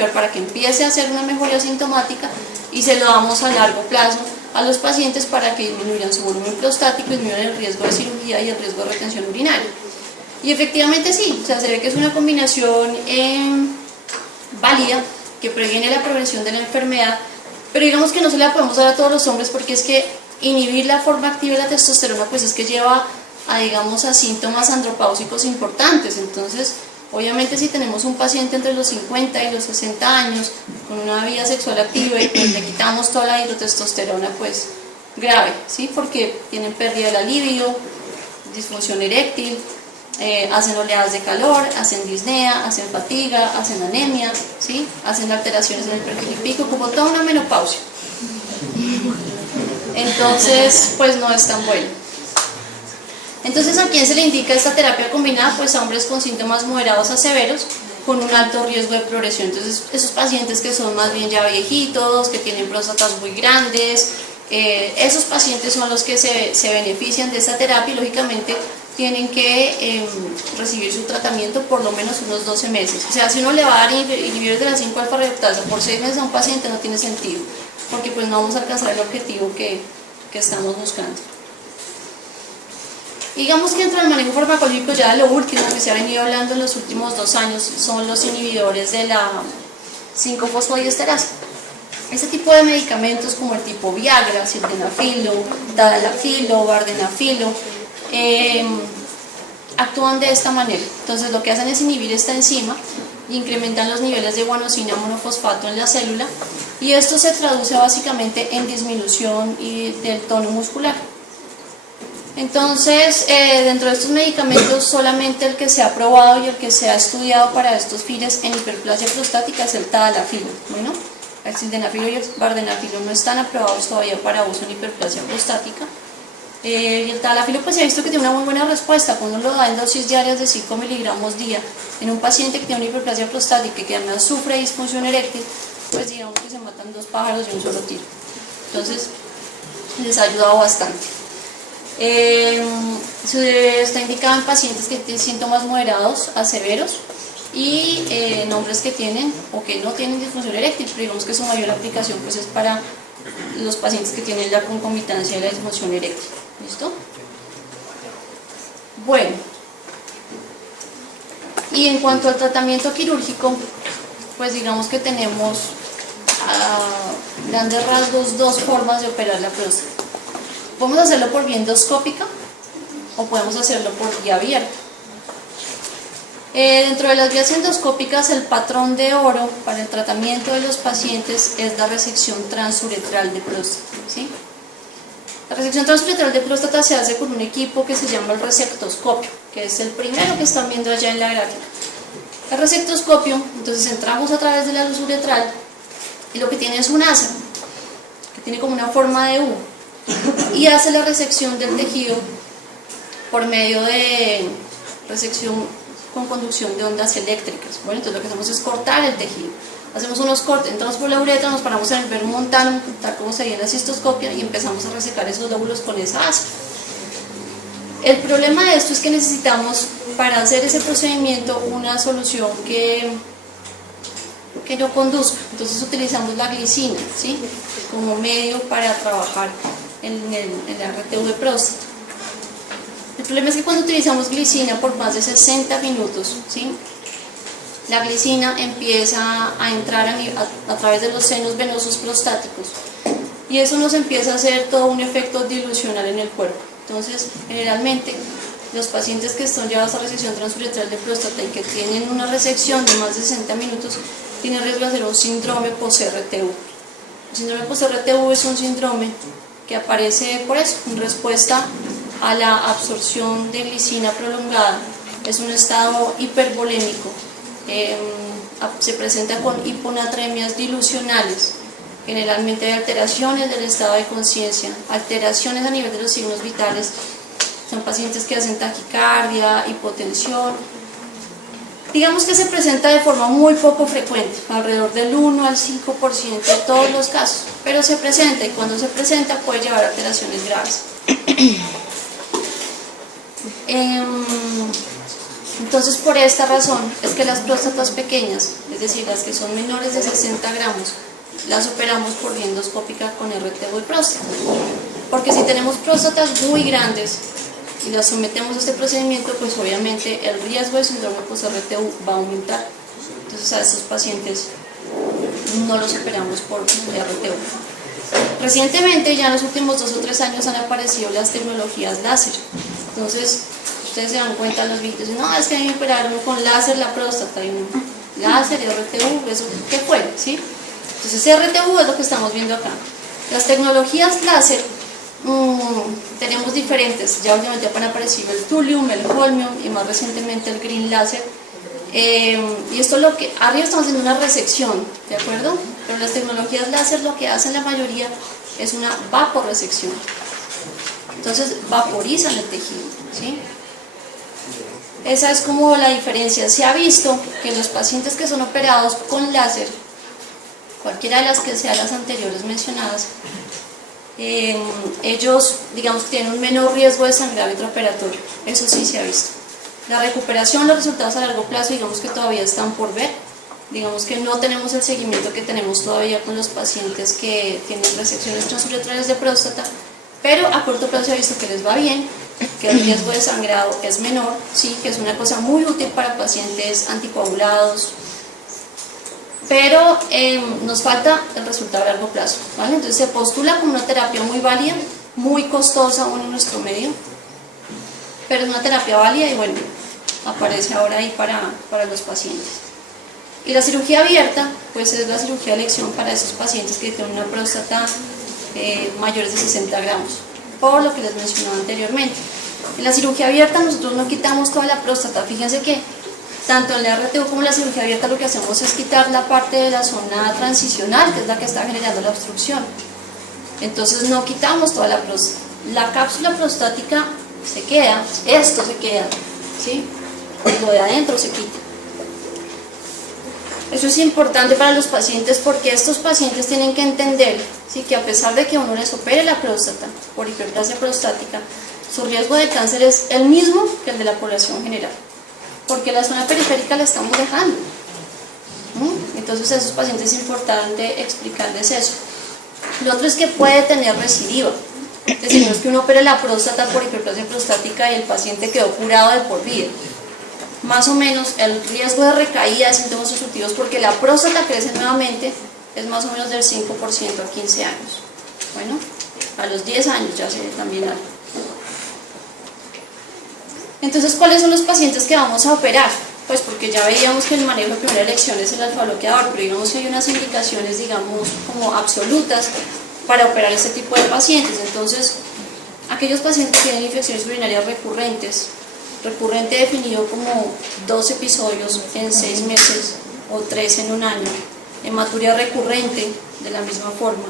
bloqueador para que empiece a hacer una mejoría sintomática, y se lo damos a largo plazo a los pacientes para que disminuyan su volumen prostático, disminuyan el riesgo de cirugía y el riesgo de retención urinaria. Y efectivamente sí, o sea, se ve que es una combinación válida que previene la progresión de la enfermedad, pero digamos que no se la podemos dar a todos los hombres, porque es que inhibir la forma activa de la testosterona pues es que lleva a síntomas andropáusicos importantes. Entonces obviamente si tenemos un paciente entre los 50 y los 60 años con una vida sexual activa y pues le quitamos toda la hidrotestosterona, pues grave, ¿sí? Porque tienen pérdida de la libido, disfunción eréctil, hacen oleadas de calor, hacen disnea, hacen fatiga, hacen anemia, ¿sí? Hacen alteraciones en el perfil lipídico, como toda una menopausia. Entonces pues no es tan bueno. Entonces, ¿a quién se le indica esta terapia combinada? Pues a hombres con síntomas moderados a severos, con un alto riesgo de progresión. Entonces, esos pacientes que son más bien ya viejitos, que tienen próstatas muy grandes, esos pacientes son los que se benefician de esta terapia, y lógicamente tienen que recibir su tratamiento por lo menos unos 12 meses. O sea, si uno le va a dar inhibidores de la 5-alfa reductasa por 6 meses a un paciente, no tiene sentido, porque pues no vamos a alcanzar el objetivo que estamos buscando. Digamos que entre el manejo farmacológico, ya lo último que se ha venido hablando en los últimos 2 años son los inhibidores de la 5-fosfodiesterasa. Este tipo de medicamentos, como el tipo Viagra, sildenafilo, tadalafilo, vardenafilo, actúan de esta manera. Entonces lo que hacen es inhibir esta enzima y incrementan los niveles de guanosina monofosfato en la célula, y esto se traduce básicamente en disminución del tono muscular. Entonces, dentro de estos medicamentos, solamente el que se ha probado y el que se ha estudiado para estos fines en hiperplasia prostática es el tadalafilo. Bueno, el sildenafilo y el vardenafilo no están aprobados todavía para uso en hiperplasia prostática. Y el tadalafilo pues se ha visto que tiene una muy buena respuesta. Cuando lo da en dosis diarias de 5 miligramos día en un paciente que tiene una hiperplasia prostática y que además sufre disfunción eréctil, pues digamos que se matan 2 pájaros de un solo tiro. Entonces, les ha ayudado bastante. Está indicado en pacientes que tienen síntomas moderados a severos y en hombres que tienen o que no tienen disfunción eréctil, pero digamos que su mayor aplicación pues es para los pacientes que tienen la concomitancia de la disfunción eréctil. ¿Listo? Bueno, y en cuanto al tratamiento quirúrgico, pues digamos que tenemos a grandes rasgos 2 formas de operar la próstata. Podemos hacerlo por vía endoscópica o podemos hacerlo por vía abierta. Dentro de las vías endoscópicas, el patrón de oro para el tratamiento de los pacientes es la resección transuretral de próstata, ¿sí? La resección transuretral de próstata se hace con un equipo que se llama el resectoscopio, que es el primero que están viendo allá en la gráfica. El resectoscopio, entonces entramos a través de la luz uretral y lo que tiene es un asa, que tiene como una forma de U, y hace la resección del tejido por medio de resección con conducción de ondas eléctricas. Bueno, entonces lo que hacemos es cortar el tejido. Hacemos unos cortes, entramos por la uretra, nos paramos en el veno montano, tal como se ve en la cistoscopia, y empezamos a resecar esos lóbulos con esa asa. El problema de esto es que necesitamos, para hacer ese procedimiento, una solución que no conduzca. Entonces utilizamos la glicina, ¿sí?, como medio para trabajar en la RTU de próstata. El problema es que cuando utilizamos glicina por más de 60 minutos, ¿sí?, la glicina empieza a entrar a través de los senos venosos prostáticos, y eso nos empieza a hacer todo un efecto dilucional en el cuerpo. Entonces, generalmente, los pacientes que están llevados a resección transuretral de próstata y que tienen una resección de más de 60 minutos, tienen riesgo de hacer un síndrome post-RTU. El síndrome post-RTU es un síndrome que aparece por eso, en respuesta a la absorción de glicina prolongada. Es un estado hipervolémico, se presenta con hiponatremias dilucionales, generalmente hay alteraciones del estado de conciencia, alteraciones a nivel de los signos vitales. Son pacientes que hacen taquicardia, hipotensión. Digamos que se presenta de forma muy poco frecuente, alrededor del 1 al 5% de todos los casos, pero se presenta, y cuando se presenta puede llevar a alteraciones graves. Entonces, por esta razón es que las próstatas pequeñas, es decir, las que son menores de 60 gramos, las operamos por vía endoscópica con RTU de próstata. Porque si tenemos próstatas muy grandes y las sometemos a este procedimiento, pues obviamente el riesgo de síndrome post-RTU va a aumentar. Entonces a estos pacientes no los operamos por RTU. Recientemente, ya en los últimos 2 o 3 años, han aparecido las tecnologías láser. Entonces, ustedes se dan cuenta en los vídeos, no, es que a mí me operaron con láser la próstata, y láser, RTU, ¿eso qué fue? ¿Sí? Entonces, RTU es lo que estamos viendo acá. Las tecnologías láser tenemos diferentes, ya últimamente han aparecido el thulium, el holmium y más recientemente el green laser. Y esto lo que, arriba estamos haciendo una resección, ¿de acuerdo? Pero las tecnologías láser lo que hacen la mayoría es una vaporresección. Entonces vaporizan el tejido, ¿sí? Esa es como la diferencia. Se ha visto que los pacientes que son operados con láser, cualquiera de las que sean las anteriores mencionadas, ellos, digamos, tienen un menor riesgo de sangrado intraoperatorio. Eso sí se ha visto. La recuperación, los resultados a largo plazo, digamos que todavía están por ver. Digamos que no tenemos el seguimiento que tenemos todavía con los pacientes que tienen resecciones transuretrales de próstata, pero a corto plazo se ha visto que les va bien, que el riesgo de sangrado es menor, sí, que es una cosa muy útil para pacientes anticoagulados, pero nos falta el resultado a largo plazo, ¿vale? Entonces se postula como una terapia muy válida, muy costosa aún en nuestro medio, pero es una terapia válida y bueno, aparece ahora ahí para los pacientes. Y la cirugía abierta, pues es la cirugía de elección para esos pacientes que tienen una próstata mayores de 60 gramos, por lo que les mencionaba anteriormente. En la cirugía abierta nosotros no quitamos toda la próstata, fíjense que tanto en la RTU como en la cirugía abierta lo que hacemos es quitar la parte de la zona transicional, que es la que está generando la obstrucción. Entonces no quitamos toda la próstata. La cápsula prostática se queda, esto se queda, ¿sí? Y lo de adentro se quita. Eso es importante para los pacientes porque estos pacientes tienen que entender, ¿sí?, que a pesar de que uno les opere la próstata por hiperplasia prostática, su riesgo de cáncer es el mismo que el de la población general, porque la zona periférica la estamos dejando. Entonces a esos pacientes es importante explicarles eso. Lo otro es que puede tener recidiva, es decir, no es que uno opere la próstata por hiperplasia prostática y el paciente quedó curado de por vida. Más o menos el riesgo de recaída de síntomas obstructivos, porque la próstata crece nuevamente, es más o menos del 5% a 15 años. Bueno, a los 10 años ya se ve también algo. Entonces, ¿cuáles son los pacientes que vamos a operar? Pues porque ya veíamos que el manejo de primera elección es el alfa-bloqueador, pero digamos que hay unas indicaciones, digamos, como absolutas para operar este tipo de pacientes. Entonces, aquellos pacientes que tienen infecciones urinarias recurrentes, recurrente definido como 2 episodios en 6 meses o 3 en un año, hematuria recurrente de la misma forma,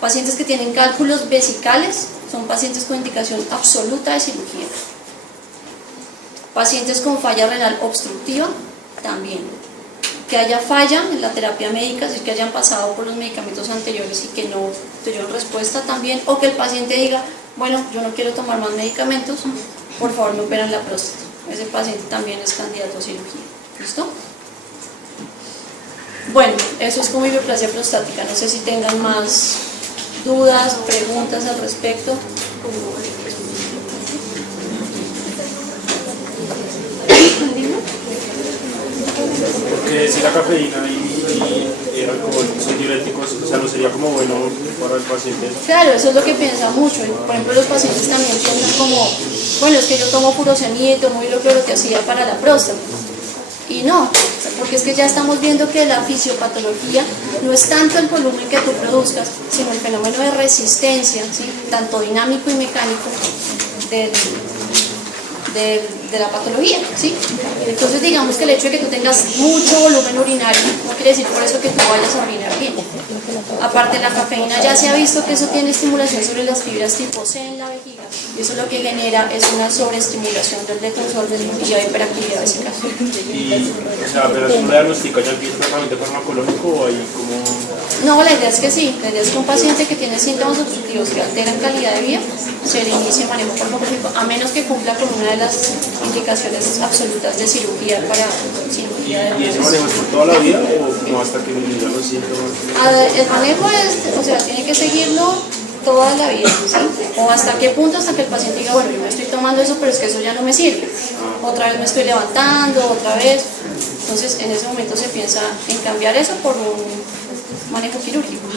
pacientes que tienen cálculos vesicales son pacientes con indicación absoluta de cirugía, pacientes con falla renal obstructiva también, que haya falla en la terapia médica, es decir, que hayan pasado por los medicamentos anteriores y que no tuvieron respuesta también, o que el paciente diga, bueno, yo no quiero tomar más medicamentos, por favor me operan la próstata. Ese paciente también es candidato a cirugía. ¿Listo? Bueno, eso es como hiperplasia prostática. No sé si tengan más dudas, preguntas al respecto. Porque si la cafeína y el alcohol son diuréticos, o sea, no sería como bueno para el paciente. Claro, eso es lo que piensa mucho. Por ejemplo, los pacientes también piensan como, bueno, es que yo tomo furosemida y tomo hidroclorotiazida para la próstata. Y no, porque es que ya estamos viendo que la fisiopatología no es tanto el volumen que tú produzcas, sino el fenómeno de resistencia, ¿sí?, tanto dinámico y mecánico de la patología, ¿sí? Entonces digamos que el hecho de que tú tengas mucho volumen urinario no quiere decir por eso que tú vayas a orinar bien. Aparte, la cafeína ya se ha visto que eso tiene estimulación sobre las fibras tipo C en la vejiga, y eso lo que genera es una sobreestimulación del defensor de y hiperactividad vesical. Y, o sea, pero es una diagnóstica, ¿ya empieza tratamiento farmacológico o hay como...? No, la idea es que sí, la idea es que un paciente que tiene síntomas obstructivos que alteran calidad de vida se le inicie manejo farmacológico, a menos que cumpla con una de las indicaciones absolutas de cirugía para cirugía de ¿Y ese manejo es por toda la vida o no hasta que disminuyan los síntomas? El manejo es, o sea, tiene que seguirlo toda la vida, ¿sí? O hasta qué punto, hasta que el paciente diga, bueno, yo me estoy tomando eso, pero es que eso ya no me sirve. Otra vez me estoy levantando, otra vez. Entonces, en ese momento se piensa en cambiar eso por un manejo quirúrgico.